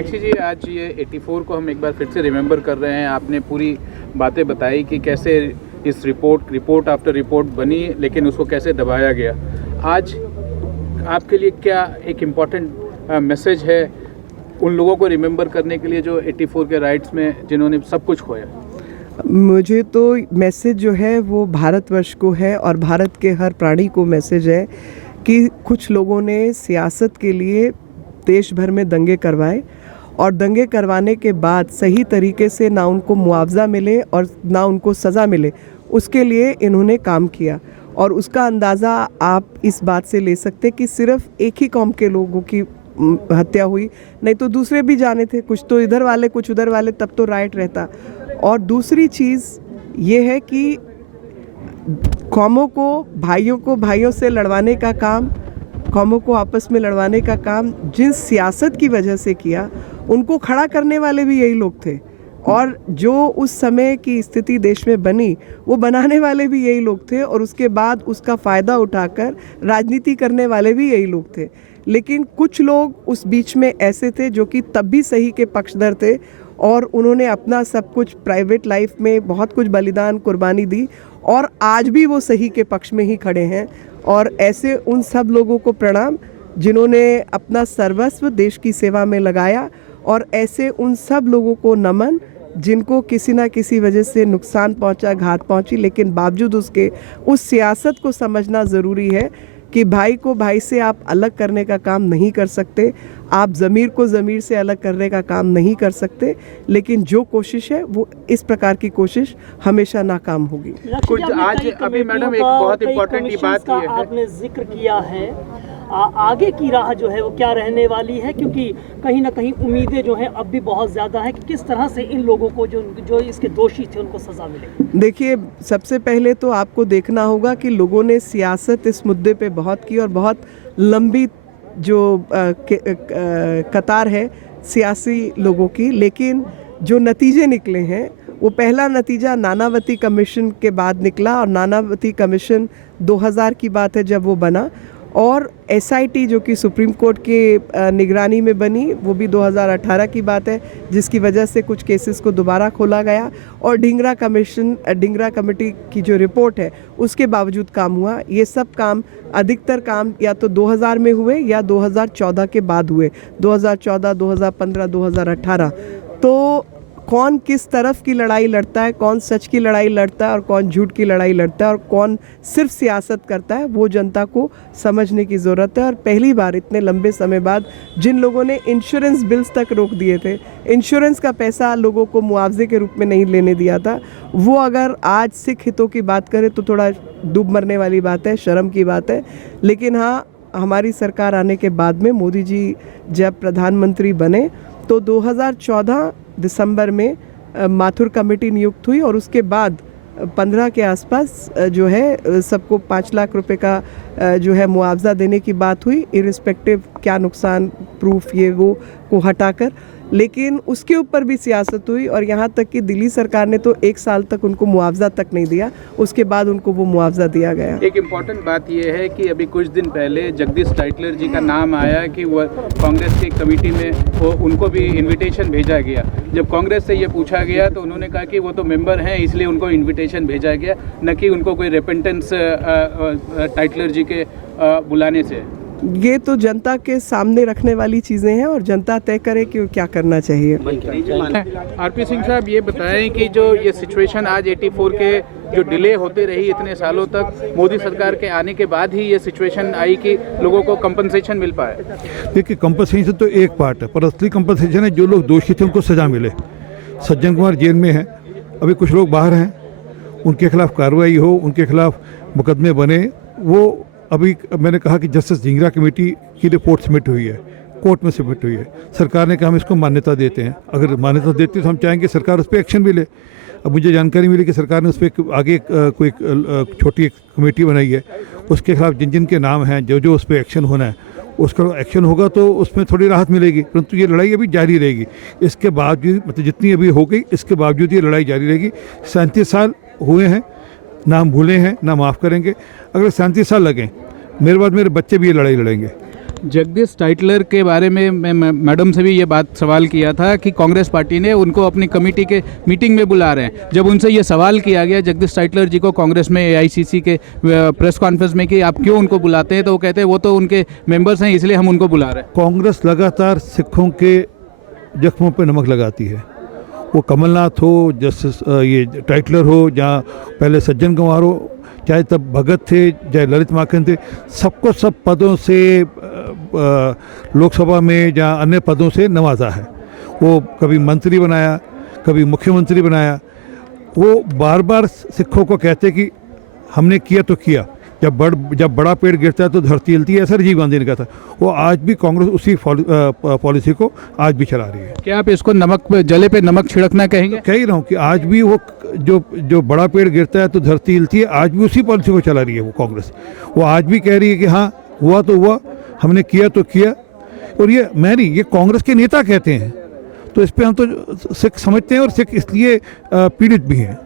मीनाक्षी जी, आज ये 84 को हम एक बार फिर से रिमेंबर कर रहे हैं। आपने पूरी बातें बताई कि कैसे इस रिपोर्ट आफ्टर रिपोर्ट बनी, लेकिन उसको कैसे दबाया गया। आज आपके लिए क्या एक इम्पॉर्टेंट मैसेज है उन लोगों को रिमेंबर करने के लिए जो 84 के राइट्स में जिन्होंने सब कुछ खोया? मुझे तो मैसेज जो है वो भारतवर्ष को है और भारत के हर प्राणी को मैसेज है कि कुछ लोगों ने सियासत के लिए देश भर में दंगे करवाए और दंगे करवाने के बाद सही तरीके से ना उनको मुआवजा मिले और ना उनको सज़ा मिले, उसके लिए इन्होंने काम किया। और उसका अंदाज़ा आप इस बात से ले सकते कि सिर्फ एक ही कौम के लोगों की हत्या हुई, नहीं तो दूसरे भी जाने थे, कुछ तो इधर वाले कुछ उधर वाले, तब तो राइट रहता। और दूसरी चीज़ ये है कि कौमों को भाइयों से लड़वाने का काम, कौमों को आपस में लड़वाने का काम जिस सियासत की वजह से किया, उनको खड़ा करने वाले भी यही लोग थे। और जो उस समय की स्थिति देश में बनी, वो बनाने वाले भी यही लोग थे और उसके बाद उसका फ़ायदा उठाकर राजनीति करने वाले भी यही लोग थे। लेकिन कुछ लोग उस बीच में ऐसे थे जो कि तब भी सही के पक्षधर थे और उन्होंने अपना सब कुछ प्राइवेट लाइफ में बहुत कुछ बलिदान कुर्बानी दी और आज भी वो सही के पक्ष में ही खड़े हैं। और ऐसे उन सब लोगों को प्रणाम जिन्होंने अपना सर्वस्व देश की सेवा में लगाया, और ऐसे उन सब लोगों को नमन जिनको किसी ना किसी वजह से नुकसान पहुंचा, घात पहुंची, लेकिन बावजूद उसके उस सियासत को समझना ज़रूरी है कि भाई को भाई से आप अलग करने का काम नहीं कर सकते, आप ज़मीर को ज़मीर से अलग करने का काम नहीं कर सकते, लेकिन जो कोशिश है वो इस प्रकार की कोशिश हमेशा नाकाम होगी। कुछ आज अभी मैडम एक बहुत इम्पोर्टेंट बात ये है, आपने जिक्र किया है, आगे की राह जो है वो क्या रहने वाली है, क्योंकि कहीं ना कहीं उम्मीदें जो हैं अब भी बहुत ज़्यादा है कि किस तरह से इन लोगों को जो इसके दोषी थे उनको सज़ा मिले। देखिए, सबसे पहले तो आपको देखना होगा कि लोगों ने सियासत इस मुद्दे पे बहुत की और बहुत लंबी जो कतार है सियासी लोगों की, लेकिन जो नतीजे निकले हैं वो पहला नतीजा नानावती कमीशन के बाद निकला और नानावती कमीशन 2000 की बात है जब वो बना, और SIT जो कि सुप्रीम कोर्ट के निगरानी में बनी वो भी 2018 की बात है, जिसकी वजह से कुछ केसेस को दोबारा खोला गया, और ढींगरा कमेटी की जो रिपोर्ट है उसके बावजूद काम हुआ। ये सब काम, अधिकतर काम या तो 2000 में हुए या 2014 के बाद हुए, 2014, 2015, 2018। तो कौन किस तरफ की लड़ाई लड़ता है, कौन सच की लड़ाई लड़ता है और कौन झूठ की लड़ाई लड़ता है और कौन सिर्फ सियासत करता है, वो जनता को समझने की ज़रूरत है। और पहली बार इतने लंबे समय बाद जिन लोगों ने इंश्योरेंस बिल्स तक रोक दिए थे, इंश्योरेंस का पैसा लोगों को मुआवजे के रूप में नहीं लेने दिया था, वो अगर आज सिख हितों की बात करें तो थोड़ा डूब मरने वाली बात है, शर्म की बात है। लेकिन हाँ, हमारी सरकार आने के बाद में मोदी जी जब प्रधानमंत्री बने तो 2014 दिसंबर में माथुर कमेटी नियुक्त हुई और उसके बाद 15 के आसपास जो है सबको 5 लाख रुपए का जो है मुआवजा देने की बात हुई, इरिस्पेक्टिव क्या नुकसान प्रूफ ये वो को हटाकर। लेकिन उसके ऊपर भी सियासत हुई और यहाँ तक कि दिल्ली सरकार ने तो 1 साल तक उनको मुआवजा तक नहीं दिया, उसके बाद उनको वो मुआवजा दिया गया। एक इम्पॉर्टेंट बात ये है कि अभी कुछ दिन पहले जगदीश टाइटलर जी का नाम आया कि वह कांग्रेस की कमेटी में वो उनको भी इनविटेशन भेजा गया। जब कांग्रेस से ये पूछा गया तो उन्होंने कहा कि वो तो मेंबर हैं इसलिए उनको इन्विटेशन भेजा गया, न कि उनको कोई रिपेंटेंस टाइटलर जी के बुलाने से। ये तो जनता के सामने रखने वाली चीज़ें हैं और जनता तय करे कि क्या करना चाहिए। आरपी सिंह साहब, ये बताएं कि जो ये सिचुएशन आज 84 के जो डिले होती रही इतने सालों तक, मोदी सरकार के आने के बाद ही ये सिचुएशन आई कि लोगों को कंपनसेशन मिल पाए। देखिए, कंपनसेशन तो एक पार्ट है, पर असली कंपनसेशन है जो लोग दोषी थे उनको सज़ा मिले। सज्जन कुमार जेल में हैं, अभी कुछ लोग बाहर हैं, उनके खिलाफ कार्रवाई हो, उनके खिलाफ मुकदमे बने। वो अभी मैंने कहा कि जस्टिस ढींगरा कमेटी की रिपोर्ट सबमिट हुई है, कोर्ट में सबमिट हुई है। सरकार ने कहा हम इसको मान्यता देते हैं। अगर मान्यता देती तो हम चाहेंगे सरकार उस पर एक्शन भी ले। अब मुझे जानकारी मिली कि सरकार ने उस पर आगे कोई छोटी कमेटी बनाई है, उसके खिलाफ जिन जिन के नाम हैं, जो जो उस पर एक्शन होना है उसका एक्शन होगा तो उसमें थोड़ी राहत मिलेगी। परंतु ये लड़ाई अभी जारी रहेगी। इसके बावजूद, मतलब जितनी अभी हो गई, इसके बावजूद ये लड़ाई जारी रहेगी। 37 साल हुए हैं, ना हम भूले हैं ना माफ़ करेंगे। अगर 37 साल लगें, मेरे बाद मेरे बच्चे भी ये लड़ाई लड़ेंगे। जगदीश टाइटलर के बारे में मैं मैडम से भी ये बात सवाल किया था कि कांग्रेस पार्टी ने उनको अपनी कमेटी के मीटिंग में बुला रहे हैं। जब उनसे ये सवाल किया गया जगदीश टाइटलर जी को कांग्रेस में एआईसीसी के प्रेस कॉन्फ्रेंस में कि आप क्यों उनको बुलाते हैं, तो वो कहते हैं वो तो उनके मेंबर्स हैं इसलिए हम उनको बुला रहे हैं। कांग्रेस लगातार सिखों के जख्मों पर नमक लगाती है। वो कमलनाथ हो, जस्टिस ये टाइटलर हो, जहाँ पहले सज्जन कुमार हो, चाहे तब भगत थे, चाहे ललित माखन थे, सबको सब पदों से लोकसभा में जहाँ अन्य पदों से नवाजा है। वो कभी मंत्री बनाया, कभी मुख्यमंत्री बनाया। वो बार बार सिखों को कहते कि हमने किया तो किया, जब बड़ा पेड़ गिरता है तो धरती हिलती है, ऐसा राजीव गांधी ने कहा था। वो आज भी कांग्रेस उसी पॉलिसी को आज भी चला रही है। क्या आप इसको नमक पे जले पे नमक छिड़कना कहेंगे? कह ही रहा हूँ कि आज भी वो जो बड़ा पेड़ गिरता है तो धरती हिलती है, आज भी उसी पॉलिसी को चला रही है वो कांग्रेस। वो आज भी कह रही है कि हाँ हुआ तो हुआ, हमने किया तो किया। और ये मैं नहीं, ये कांग्रेस के नेता कहते हैं, तो इस पर हम तो सिख समझते हैं और सिख इसलिए पीड़ित भी हैं।